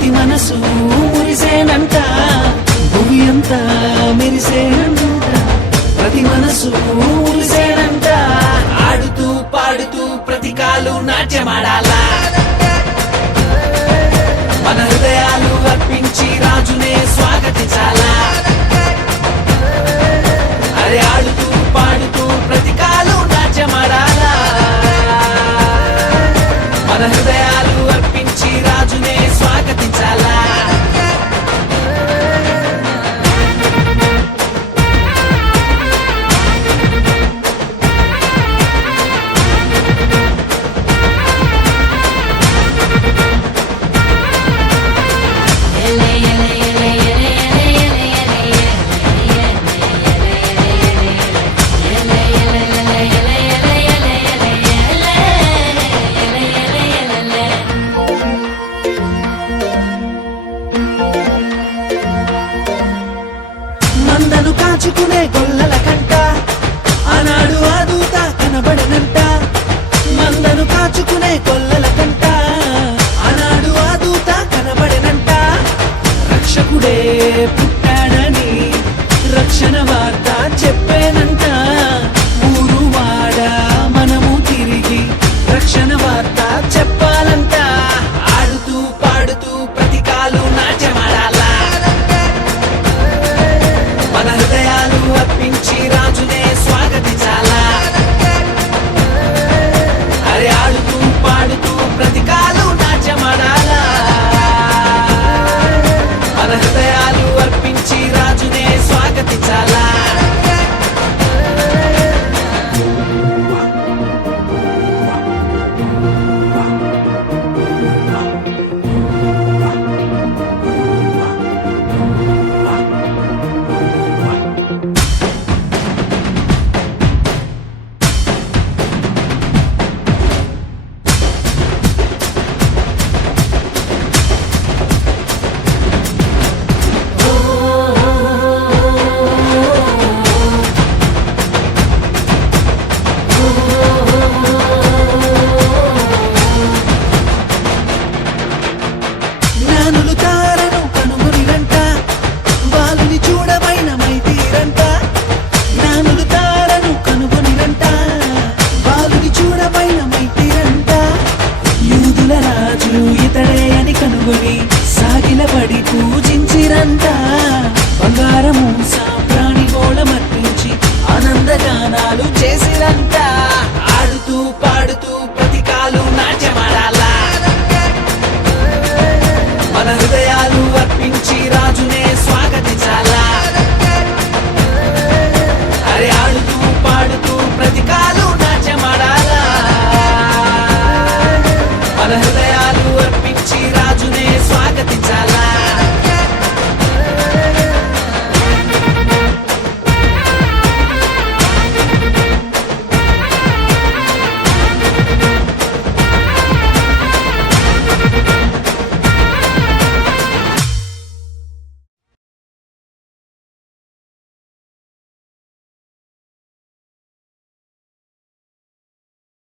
ప్రతి మనసు మురిసేనంట, భూమి అంతా మెరిసేనంట, ప్రతి మనసు మురిసేనంట. ఆడుతూ పాడుతూ ప్రతి కాలు నాట్యమాడాలా, మన హృదయాలు అర్పించి రాజునే స్వాగతించాలా. అరే ఆడుతూ పాడుతూ ప్రతి కాలు నాట్యమాడాలా, మన హృదయాలు అర్పించి రాజునే స్వాగతించాలా. మందను కాచుకునే గొల్లల కంట ఆనాడు ఆ దూత కనబడనంట, మందను కాచుకునే గొల్లల కంట ఆనాడు ఆ దూత కనబడనంట. రక్షకుడే